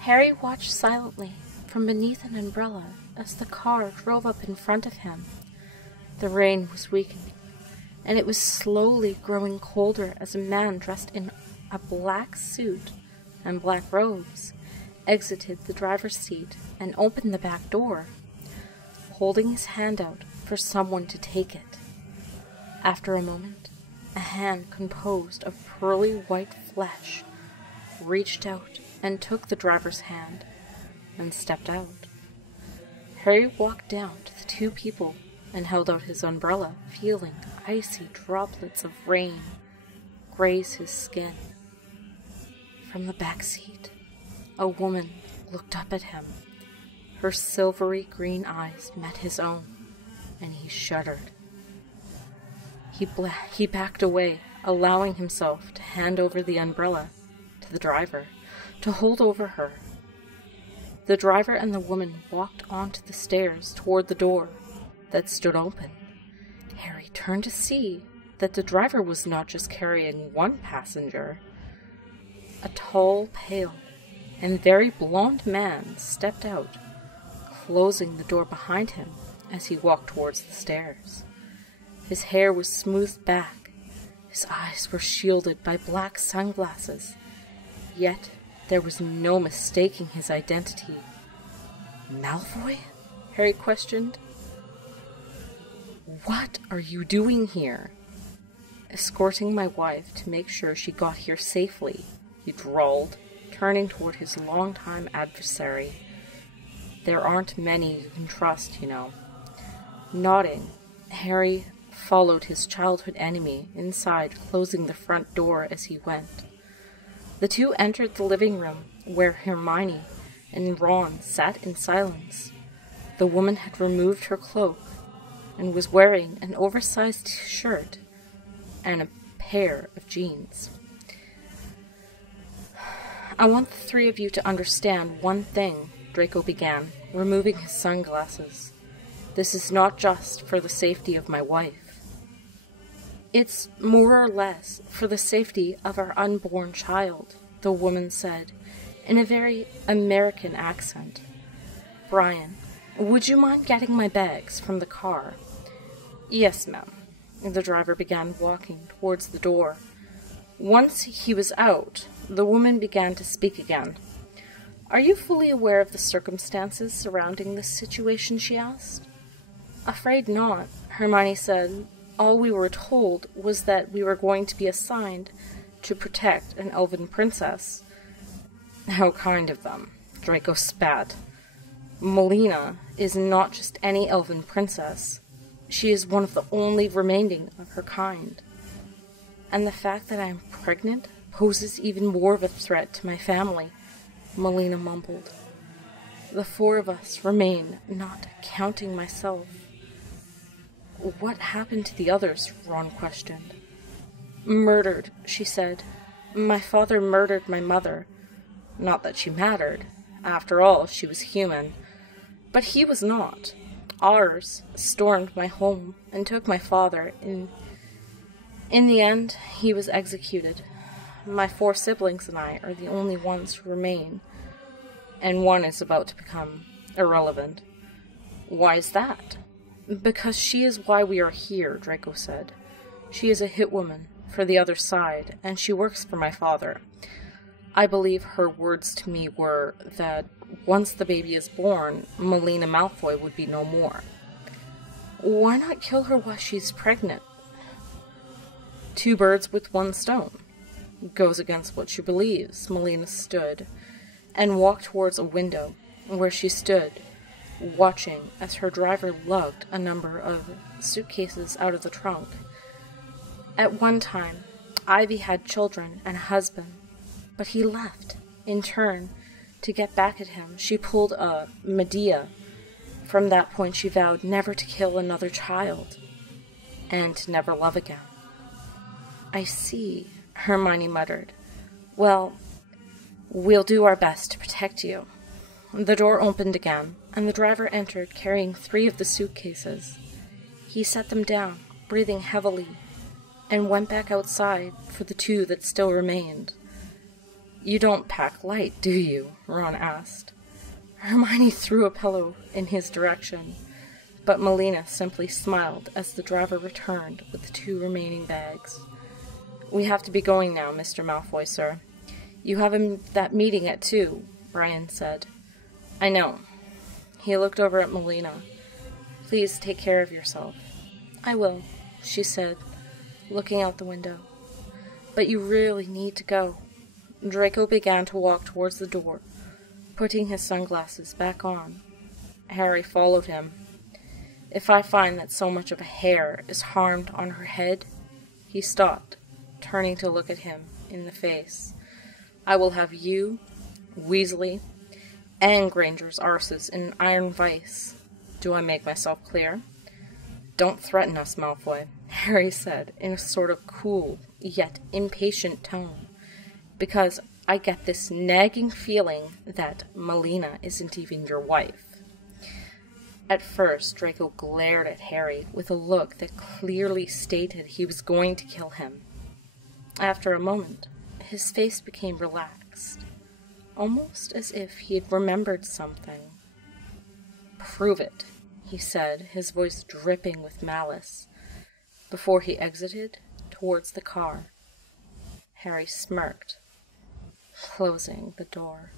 Harry watched silently from beneath an umbrella as the car drove up in front of him. The rain was weakening, and it was slowly growing colder as a man dressed in a black suit and black robes exited the driver's seat and opened the back door, holding his hand out for someone to take it. After a moment, a hand composed of pearly white flesh reached out and took the driver's hand and stepped out. Harry walked down to the two people and held out his umbrella, feeling icy droplets of rain graze his skin. From the back seat, a woman looked up at him. Her silvery green eyes met his own, and he shuddered. He backed away, allowing himself to hand over the umbrella to the driver to hold over her. The driver and the woman walked onto the stairs toward the door that stood open. Harry turned to see that the driver was not just carrying one passenger. A tall, pale, and very blond man stepped out, closing the door behind him as he walked towards the stairs. His hair was smoothed back. His eyes were shielded by black sunglasses. Yet there was no mistaking his identity. "Malfoy?" Harry questioned. "What are you doing here?" "Escorting my wife to make sure she got here safely," he drawled, turning toward his longtime adversary. "There aren't many you can trust, you know." Nodding, Harry followed his childhood enemy inside, closing the front door as he went. The two entered the living room, where Hermione and Ron sat in silence. The woman had removed her cloak and was wearing an oversized shirt and a pair of jeans. "I want the three of you to understand one thing," Draco began, removing his sunglasses. "This is not just for the safety of my wife. It's more or less for the safety of our unborn child," the woman said, in a very American accent. "Brian, would you mind getting my bags from the car?" "Yes, ma'am." The driver began walking towards the door. Once he was out, the woman began to speak again. "Are you fully aware of the circumstances surrounding this situation?" she asked. "Afraid not," Hermione said. "All we were told was that we were going to be assigned to protect an elven princess." "How kind of them," Draco spat. "Melina is not just any elven princess. She is one of the only remaining of her kind. And the fact that I am pregnant poses even more of a threat to my family," Melina mumbled. "The four of us remain, not counting myself." "What happened to the others?" Ron questioned. "Murdered," she said. "My father murdered my mother. Not that she mattered. After all, she was human. But he was not. Ours stormed my home and took my father. In the end, he was executed. My four siblings and I are the only ones who remain. And one is about to become irrelevant." "Why is that?" "Because she is why we are here," Draco said. "She is a hitwoman for the other side, and she works for my father. I believe her words to me were that once the baby is born, Melina Malfoy would be no more." "Why not kill her while she's pregnant?" "Two birds with one stone. Goes against what she believes." Melina stood and walked towards a window, where she stood, watching as her driver lugged a number of suitcases out of the trunk. "At one time, Ivy had children and a husband, but he left. In turn, to get back at him, she pulled a Medea. From that point, she vowed never to kill another child, and to never love again." "I see," Hermione muttered. "Well, we'll do our best to protect you." The door opened again, and the driver entered carrying 3 of the suitcases. He set them down, breathing heavily, and went back outside for the 2 that still remained. You don't pack light, do you? Ron asked. Hermione threw a pillow in his direction, but Melina simply smiled as the driver returned with the 2 remaining bags. We have to be going now, Mr. Malfoy, sir. You have that meeting at 2, Brian said. I know. He looked over at Melina. Please take care of yourself. I will, she said, looking out the window. But you really need to go. Draco began to walk towards the door, putting his sunglasses back on. Harry followed him. If I find that so much of a hair is harmed on her head, he stopped, turning to look at him in the face. I will have you, Weasley, and Granger's arses in an iron vice. Do I make myself clear? Don't threaten us, Malfoy, Harry said in a sort of cool, yet impatient tone, because I get this nagging feeling that Melina isn't even your wife. At first, Draco glared at Harry with a look that clearly stated he was going to kill him. After a moment, his face became relaxed, almost as if he had remembered something. Prove it, he said, his voice dripping with malice, before he exited towards the car. Harry smirked, closing the door.